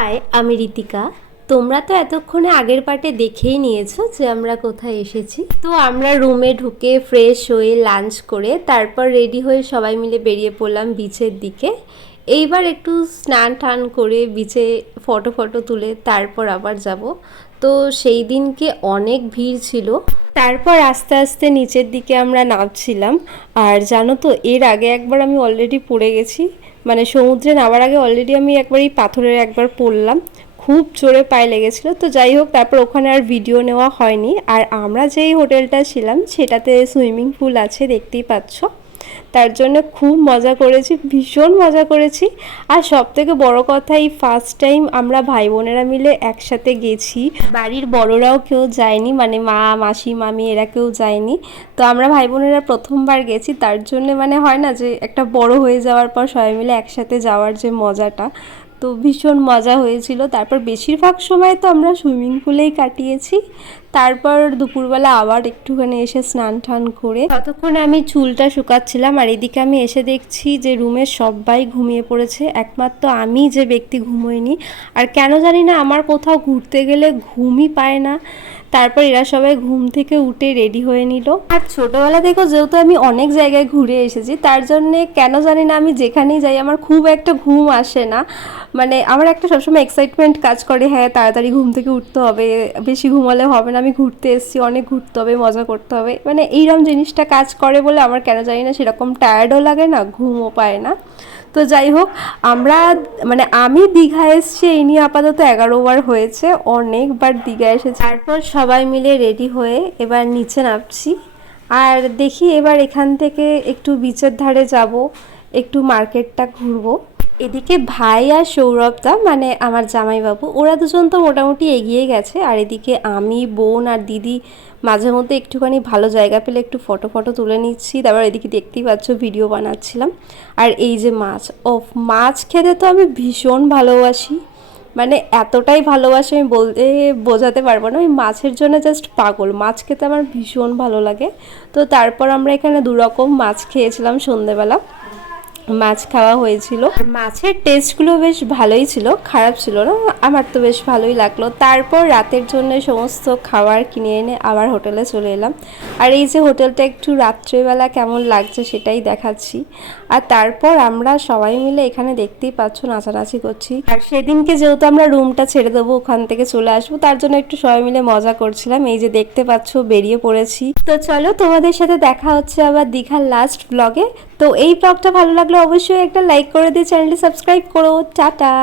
High, আমি ঋতিকা। তোমরা তো এতক্ষণে আগের পার্টে দেখেই নিয়েছো যে আমরা কোথায় এসেছি। তো আমরা রুমে ঢুকে ফ্রেশ হয়ে লাঞ্চ করে তারপর রেডি হয়ে সবাই মিলে বেরিয়ে পড়লাম বিচের দিকে। এইবার একটু স্নান টান করে বিচে ফটো তুলে তারপর আবার যাব। তো সেই দিনকে অনেক ভিড় ছিল। তারপর আস্তে আস্তে নিচের দিকে আমরা নামছিলাম। আর জানো তো, এর আগে একবার আমি অলরেডি পড়ে গেছি, মানে সমুদ্রে নামার আগে অলরেডি আমি একবার এই পাথরের একবার পড়লাম, খুব জোরে পায়ে লেগেছিলো। তো যাই হোক, তারপর ওখানে আর ভিডিও নেওয়া হয়নি। আর আমরা যেই হোটেলটা ছিলাম সেটাতে সুইমিং পুল আছে, দেখতেই পাচ্ছ। তার জন্য খুব মজা করেছি, ভীষণ মজা করেছি। আর সবথেকে বড় কথা, এই ফার্স্ট টাইম আমরা ভাই বোনেরা মিলে একসাথে গেছি। বাড়ির বড়রাও কেউ যায়নি, মানে মা মাসি মামি এরা কেউ যায়নি। তো আমরা ভাই বোনেরা প্রথমবার গেছি, তার জন্য মানে হয় না যে একটা বড় হয়ে যাওয়ার পর সবাই মিলে একসাথে যাওয়ার যে মজাটা, তো ভীষণ মজা হয়েছিল। তারপর বেশিরভাগ সময় তো আমরা সুইমিং পুলেই কাটিয়েছি। তারপর দুপুরবেলা আবার একটুখানি এসে স্নান টান করে ততক্ষণে আমি চুলটা শুকাচ্ছিলাম। আর এদিকে আমি এসে দেখছি যে রুমের সবাই ঘুমিয়ে পড়েছে, একমাত্র আমি যে ব্যক্তি ঘুমোইনি। আর কেন জানি না, আমার কোথাও ঘুরতে গেলে ঘুমই পায় না। তারপর এরা সবাই ঘুম থেকে উঠে রেডি হয়ে নিল। আর ছোটোবেলা থেকেও যেহেতু আমি অনেক জায়গায় ঘুরে এসেছি, তার জন্যে কেন জানি না আমি যেখানেই যাই আমার খুব একটা ঘুম আসে না। মানে আমার একটা সবসময় এক্সাইটমেন্ট কাজ করে, হ্যাঁ তাড়াতাড়ি ঘুম থেকে উঠতে হবে, বেশি ঘুমালে হবে না, আমি ঘুরতে এসেছি, অনেক ঘুরতে হবে, মজা করতে হবে, মানে এইরকম জিনিসটা কাজ করে বলে আমার কেন জানি না সেরকম টায়ার্ডও লাগে না, ঘুমও পায় না। তো যাই হোক, আমরা মানে আমি দীঘা এসেছি এই নিয়ে আপাতত 11বার হয়েছে, অনেকবার দীঘা এসেছি। তারপর সবাই মিলে রেডি হয়ে এবার নিচে নামছি। আর দেখি এবার এখান থেকে একটু বিচের ধারে যাব, একটু মার্কেটটা ঘুরবো। এদিকে ভাই আর সৌরভদা, মানে আমার জামাইবাবু, ওরা দুজন তো মোটামুটি এগিয়ে গেছে। আর এদিকে আমি, বোন আর দিদি মাঝে মধ্যে একটুখানি ভালো জায়গা পেলে একটু ফটো তুলে নিচ্ছি। তারপর এদিকে দেখতেই পাচ্ছ ভিডিও বানাচ্ছিলাম। আর এই যে মাছ, ও মাছ খেতে তো আমি ভীষণ ভালোবাসি, মানে এতটাই ভালোবাসি আমি বলতে বোঝাতে পারবো না। ওই মাছের জন্য জাস্ট পাগল, মাছ খেতে আমার ভীষণ ভালো লাগে। তো তারপর আমরা এখানে 2 রকম মাছ খেয়েছিলাম সন্ধেবেলা, মাছ খাওয়া হয়েছিল। মাছের টেস্টগুলো বেশ ভালোই ছিল, খারাপ ছিল না, আমার তো বেশ ভালোই লাগলো। তারপর রাতের জন্য সমস্ত খাবার কিনে এনে আবার হোটেলে চলে এলাম। আর এই যে হোটেলটা একটু রাত্রেবেলা কেমন লাগছে সেটাই দেখাচ্ছি। আর তারপর আমরা সবাই মিলে এখানে দেখতেই পাচ্ছ নাচানাচি করছি। আর সেদিনকে যেহেতু আমরা রুমটা ছেড়ে দেবো, ওখান থেকে চলে আসবো, তার জন্য একটু সবাই মিলে মজা করছিলাম। এই যে দেখতে পাচ্ছ বেরিয়ে পড়েছি। তো চলো, তোমাদের সাথে দেখা হচ্ছে আবার দীঘার লাস্ট ব্লগে। তো এই ব্লগটা ভালো লাগলে অবশ্যই একটা লাইক করে দিয়ে চ্যানেলটি সাবস্ক্রাইব করো। টাটা।